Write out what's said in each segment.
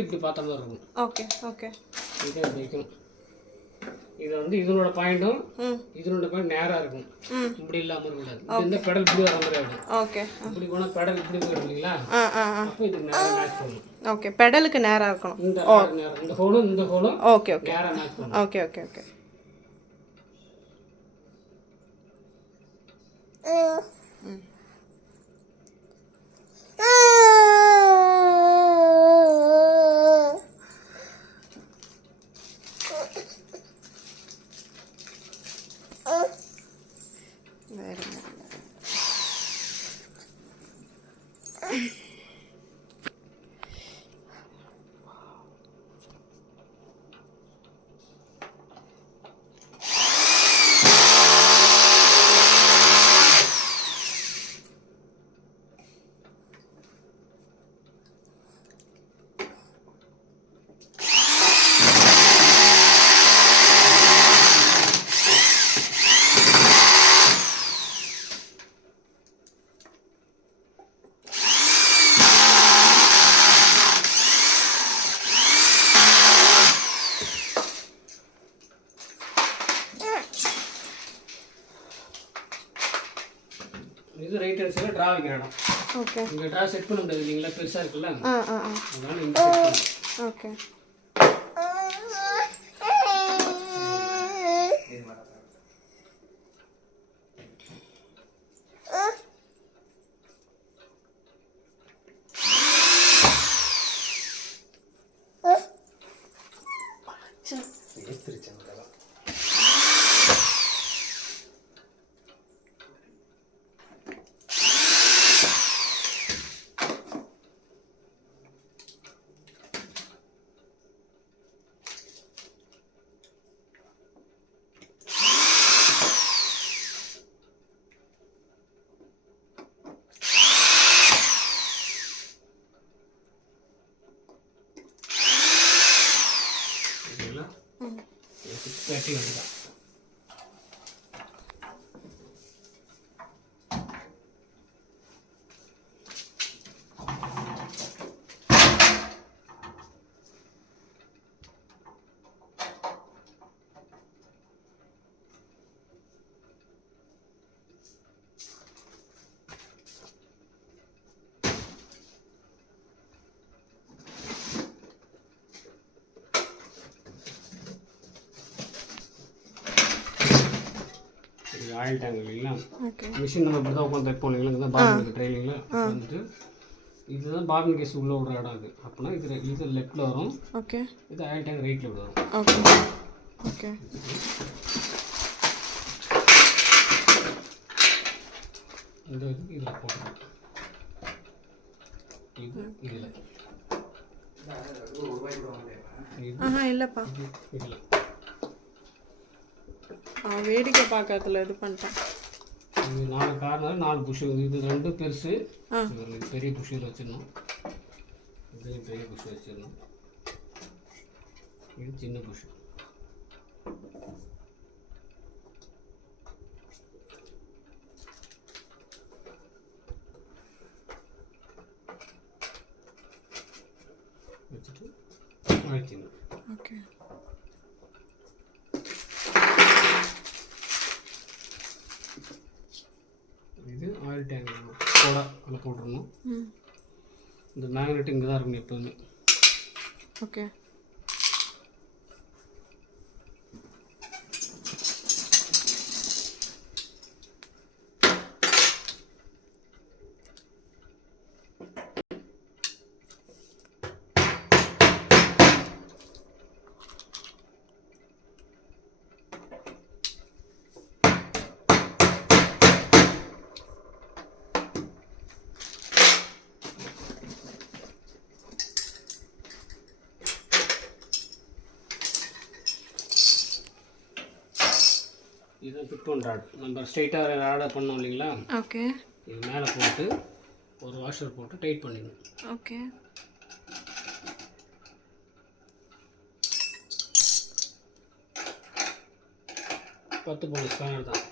இப்படி பார்த்த மாதிரி இருக்கும். Okay okay. இதை இப்படி வைக்கணும். இது வந்து இதனோட பாயிண்ட்டும் இதனோட பாயிண்ட் நேராக இருக்கும். இப்படி இல்லாமல் இருக்கக்கூடாது. இந்த பெடல் இப்படி வர மாதிரி ஆகும். ஓகே. இப்படி போனால் பெடல் இப்படி போயிடும் இல்லைங்களா? அப்போ இதுக்கு நேராக மேட்ச் பண்ணணும். ஓகே, பெடலுக்கு நேராக இருக்கணும். இந்த ஹோலும் இந்த ஹோலும் ஓகே ஓகே நேராக மேட்ச் பண்ணணும். Okay okay okay. இது ரைட் ஹேண்ட் சைடில் ட்ரா வைக்கிற இடம். ஓகே. இங்கே ட்ரா செட் பண்ண முடியாது இல்லைங்களா, பெருசாக இருக்குல்ல, அதனால இங்கே செட் பண்ணணும். ஓகே. பேட்டரி வந்துதான். ஆயில் டேங்க் இல்லைங்களா, மிஷின் நம்ம இப்படி தான் உட்காந்து தைப்போம் இல்லைங்களா, இதுதான் பாபின் ட்ரைனிங்கில் வந்துட்டு இதுதான் பாபின் கேஸ் உள்ளே விடுற இடம். அது அப்படின்னா இது லெஃப்டில் வரும். ஓகே. இது ஆயில் டேங்க் ரைட்டில் வரும். Okay okay. இந்த இது இதில் போடுறோம். இது இதில் இல்லைப்பா இல்லை வேடிக்கை பார்க்கறதுல இது பண்ணிட்டேன். இது 4 கார்னர் 4 புஷ். இது 2 பெருசு, இது பெரிய புஷில் வச்சிடணும். இது பெரிய புஷ் வச்சிடணும். இது சின்ன புஷ். வச்சுட்டு அழைச்சிடணும். ஓகே. இது ஆயில் டேங்க் போட அதில் போட்டுடணும். இந்த மேக்னெட் இங்கே தான் இருக்கணும் எப்போதுமே. ஓகே. இது ஃபிட் பண்ணுற ராட். நம்ம ஸ்ட்ரைட்டாக ராடை பண்ணோம் இல்லைங்களா, ஓகே. இது மேலே போட்டு ஒரு வாஷர் போட்டு டைட் பண்ணிடணும். ஓகே. பத்து போன ஸ்பேனர் தான்.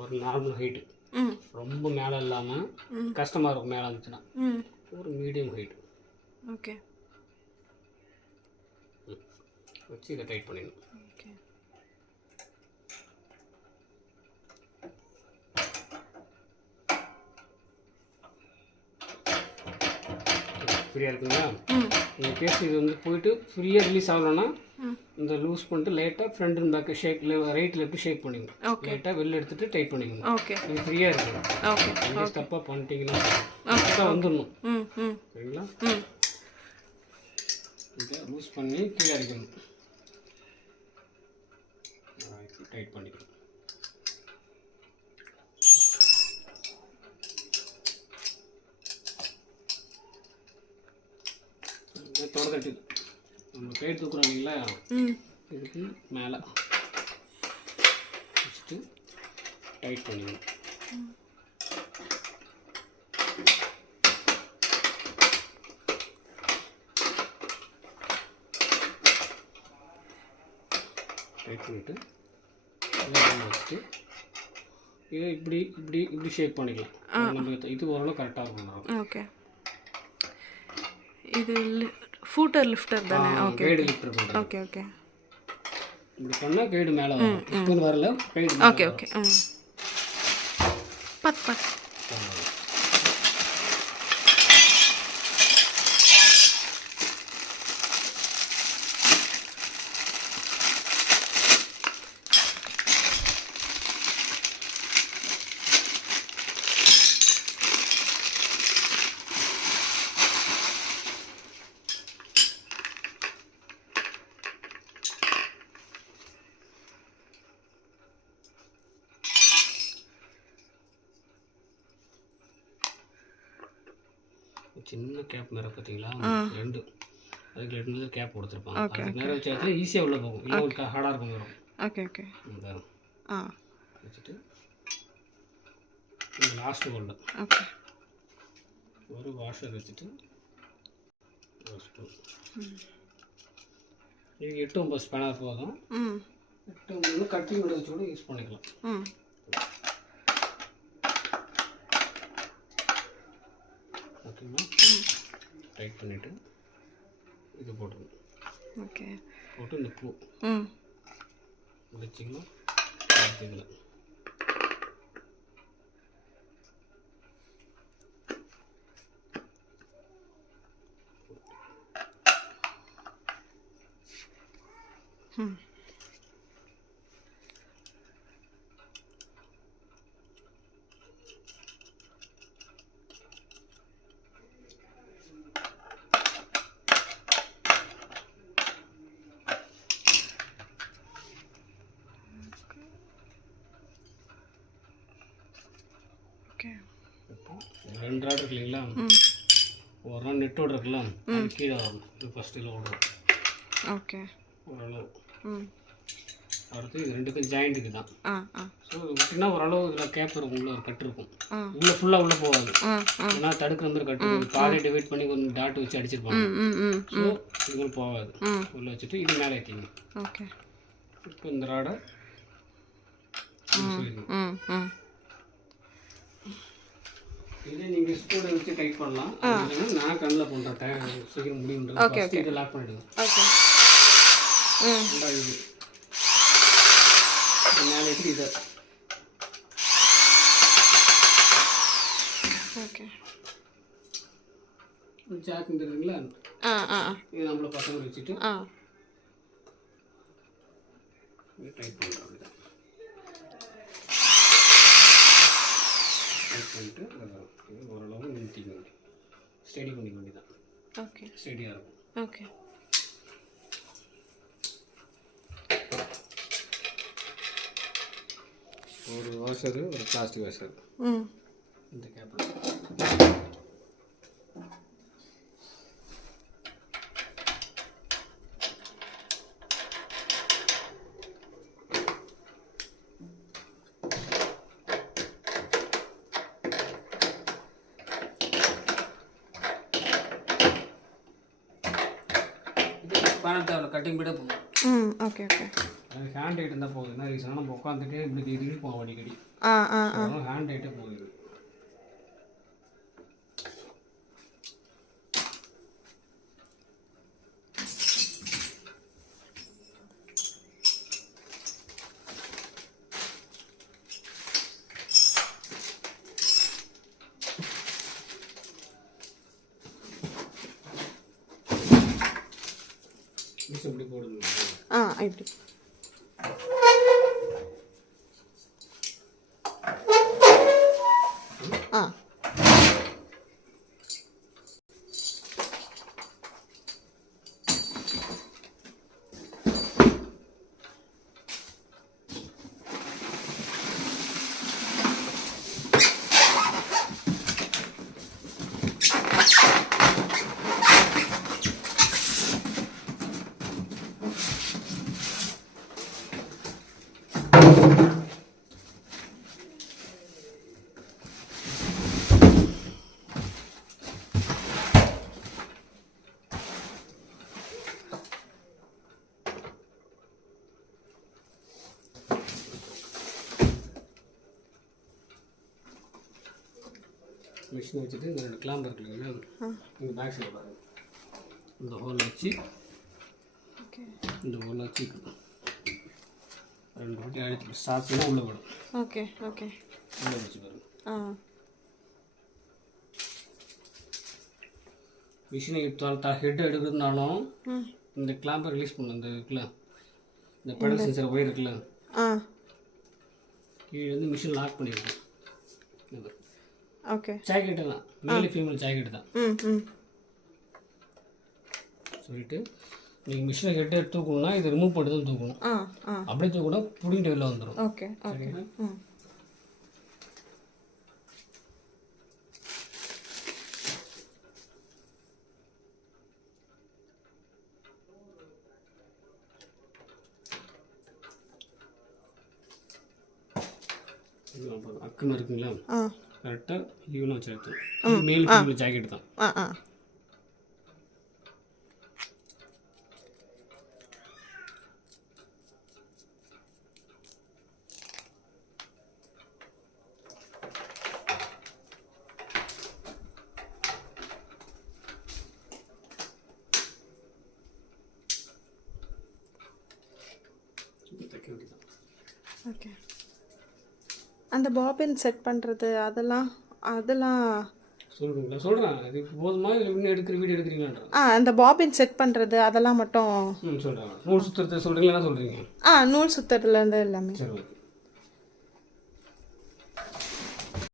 ஒரு நார்மல் ஹைட்டு, ம் ரொம்ப மேலே இல்லாமல் கஷ்டமாக இருக்கும் மேலே இருந்துச்சுன்னா, ம் ஒரு மீடியம் ஹைட்டு ஓகே வச்சு இதை டைட் பண்ணிடணும். ஓகே ஃப்ரீயாக இருக்குங்களா? ம் இந்த கேஸ் இது வந்து போயிட்டு ஃப்ரீயாக ரிலீஸ் ஆகலைன்னா ம் இந்த லூஸ் பண்ணிட்டு லேட்டாக front and back shake right left shake பண்ணிக்கணும். ஓகே லைட்டாக வெளில எடுத்துகிட்டு டைட் பண்ணிக்கணும். ஓகே இது ஃப்ரீயாக இருக்குது. ஓகே நீங்கள் தப்பாக பண்ணிட்டீங்கன்னா ஓகே கரெக்டாக வந்துடணும். ம் ம் சரிங்களா? ம் இதை லூஸ் பண்ணி கீழே அடிக்கணும். டைட் பண்ணிக்கணும். தொடர்ந்து நம்ம கை தூக்குறோம் இல்லைங்களா, ம் இதுக்கு மேலே வச்சுட்டு டைட் பண்ணிக்கணும். டைட் பண்ணிவிட்டு வச்சுட்டு இதை இப்படி இப்படி இப்படி ஷேக் பண்ணிக்கலாம். நம்ம இது ஓரளவு கரெக்டாக இருக்கும். ஓகே இது ஃபூட்டர் லிஃப்டர் தானே? ஓகே கைடு லிஃப்டர் பண்ணுறோம். ஓகே ஓகே இப்படி பண்ணால் கைடு மேலே வரும். இப்போ வரல கைடு ஓகே ஓகே ம் பத் பத் சின்ன கேப் மேலே பார்த்தீங்களா, ரெண்டு அதுக்கு ரெண்டு கேப் கொடுத்துருப்பாங்க. அதுக்கு நேரம் வச்சாச்சுன்னா ஈஸியாக உள்ளே போகும். இல்லை உங்களுக்கு ஹார்டாக இருக்கும் வரும். ஓகே ஓகே ஆ வச்சுட்டு இந்த லாஸ்ட் ஹோல்டு ஓகே ஒரு வாஷர் வச்சுட்டு ஒரு ஸ்பூன் இது 8-9 ஸ்பேனர் போதும். ம் 8-9 கட்டிங் வச்சு கூட யூஸ் பண்ணிக்கலாம். ம் ஓகேங்களா? டைட் பண்ணிவிட்டு இது போட்டுருங்க. ஓகே போட்டு இந்த பூ ம் வச்சிங்கன்னா இதில் ம் ஓகே இப்போ ரெண்டு ராட் இருக்கு இல்லைங்களா, ம் ஒரு நாள் நெட்டோடு இருக்குல்ல, அது கீழே வரும். இது ஃபஸ்ட்டு இதில் ஓடும் ஓகே ஓரளவு. ம் அடுத்து இது ரெண்டுக்கும் ஜாயிண்ட்டுக்கு தான். ஆ ஆ ஸோ விட்டினா ஓரளவு இதில் கேப் இருக்கும். உள்ள ஒரு கட்டு இருக்கும். ஆ உள்ளே ஃபுல்லாக உள்ளே போகாது. ஆ ஆ ஏன்னா தடுக்கிற மாதிரி கட்டு பாதை டிவைட் பண்ணி கொஞ்சம் டாட் வச்சு அடிச்சிருப்பாங்க. ம் ம் ஸோ இது போகாது. ம் உள்ளே வச்சுட்டு இது மேலே ஏற்றிங்க. ஓகே இப்போ இந்த ராடை ம் ம் இதே நீங்கள் ஸ்கூலை வச்சு டைட் பண்ணலாம். நான் கண்ணில் பண்ணுறேன் சீக்கிரம் முடியுன்றது. ஓகே ஓகே இதை லாக் பண்ணிவிடுங்க. ஓகே ம் இது மேலே ஏற்றி இதை ஓகே ஜாக் இருக்குங்களா, ஆ ஆ இது நம்மள பசங்க வச்சுட்டு ஆ டைட் பண்ணுறோம். அப்படிதான் டைட் பண்ணிட்டு ஓரளவு நிறுத்திக்க வேண்டிய ஸ்டடி பண்ணிக்க வேண்டியதான். ஓகே ஸ்டடியாக இருக்கும். ஓகே ஒரு வாஷரு, ஒரு பிளாஸ்டிக் வாஷர். ம் இந்த கேப் இது ஸ்பேனர் தேவை, கட்டிங் போய்ட்டே போகணும். ம் ஓகே ஓகே. அது ஹேண்ட் டைட் இருந்தால் போதும். என்ன ரீசனா நம்ம உட்காந்துட்டே இப்படி இழுப்போம் அடிக்கடி. ஆ ஆ ஆ. ஹேண்ட் டைட்டே போகுது. மிஷின் இப்படி போடுங்க. ஆ இப்படி. ஆ மிஷினை வச்சுட்டு இந்த 2 கிளாம்ப் இருக்கு இல்லைங்களா, இந்த பேக் சைடு பாருங்க. இந்த ஹோல் வச்சு ஓகே இந்த ஹோல் வச்சு 2 வாட்டி அடிச்சு ஸ்டார்ட்னா உள்ளே விடும். Okay okay. உள்ளே வச்சு பாருங்க. ஆ மிஷினை ஹெட் எடுக்கிறதுனாலும் ம் இந்த கிளாம்பை ரிலீஸ் பண்ணணும். இந்த இருக்குல்ல, இந்த பெடல் சென்சர் ஒயர் இருக்குல்ல, ஆ கீழே வந்து மிஷின் லாக் பண்ணியிருக்கோம். ஓகே. ஜாக்கெட்டு தான், மேல் ஃபீமேல் ஜாக்கெட்டு தான். ம் ம் சொல்லிட்டு நீங்கள் மிஷினை ஹெட்டை தூக்கணும்னா இதை ரிமூவ் பண்ணி தான் தூக்கணும். ஆ ஆ அப்படியே தூக்கணும் புடிங்கிட்டு வெளில வந்துடும். Okay okay. ம் அக்குன்னு இருக்குங்களா, ஆ கரெக்டாக ஈவனாக வச்சு எடுத்துடும். மேல் ஃபீமேல் ஜாக்கெட் தான். ஆ ஆ தைக்க வேண்டியதான். ஓகே. அந்த பாபின் செட் பண்ணுறது அதெல்லாம் சொல்கிறீங்களா? சொல்கிறேன். இதுக்கு போதுமா இல்லை இன்னும் வீடியோ எடுக்கிறீங்களான்ற? அந்த பாபின் செட் பண்ணுறது அதெல்லாம் மட்டும் சொல்கிறேன். நூல் சுற்றுறது சொல்கிறீங்களா? என்ன சொல்கிறீங்க? நூல் சுற்றுறதுலேருந்து எல்லாமே. சரி ஓகே.